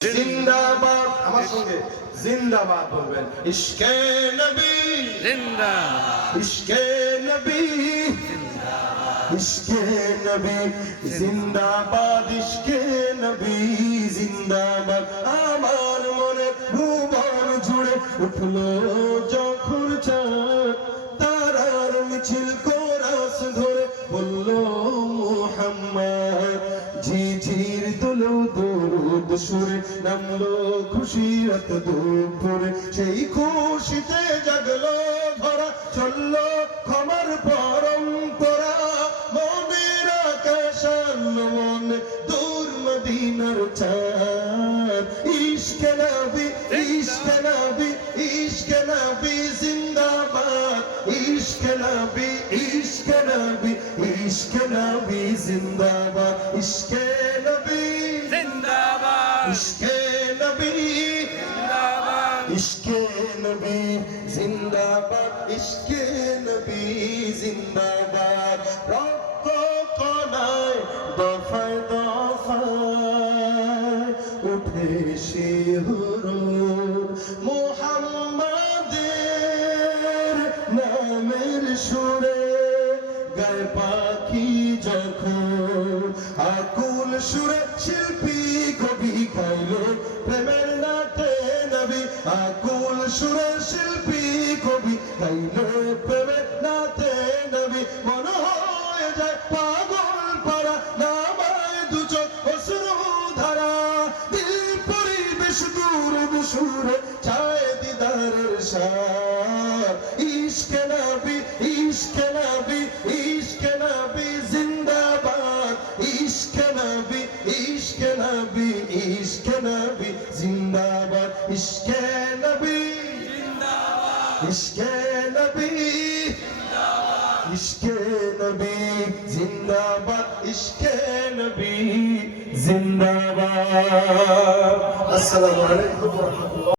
জিন্দাবাদ, আমার সঙ্গে জিন্দাবাদ বলবেন। ইশকে নবী জিন্দাবাদ, ইশকে নবী ইশকে নবী জিন্দাবাদ, ইশকে নবী জিন্দাবাদ। আমার মনে ভুবন জুড়ে উঠলো যখন চাঁদ, তারার মিছিল কোরাস ধরে বলল মুহাম্মদ। ঝিঝির দুলো দরুদ সুরে নামলো খুশিরত দুপুরে, সেই খুশিতে জাগলো ধরা, চললো ক্ষমার পরম্পরা। মনের আকাশান মনে দূর মদিনার চাঁদ। ইশকে নবী ইশকে নবী ইশকে নবী জিন্দাবাদ, ইশকে নবী ইশকে নবী ইশকে নবী জিন্দাবাদ। ইশকে নবী জিন্দাবাদ, ইশকে নবী জিন্দাবাদ, ইশকে নবী জিন্দাবাদ, ইশকে নবী জিন্দাবাদ। রক্ত কণায় দফায় দফায় উঠে শিহরণ, মুহাম্মাদের নামের সুরে গায় পাখি যখন। আকুল সুরে শিল্পী কবি গাইলো প্রেমের নাটে নবী। আকুল সুরে শিল্পী কবি গাইলো প্রেমের নাটে নবী। মন হয়ে যায় পাগল পারা, নামায় দু চোখ অশ্রু ধারা। দিল পরিবেশ দূর সুরে চায় দিদারের সার। ইশকে নবী ইশকে নবী ইশকে নবী জিন্দাবাদ, ইশকে নবী ইশকে নবী ইশকে নবী জিন্দাবাদ। ইশকে নবী জিন্দাবাদ, ইশকে নবী ইশকে নবী জিন্দাবাদ, ইশকে নবী জিন্দাবাদ। আসসালামু আলাইকুম ওয়া রাহমাতুল্লাহ।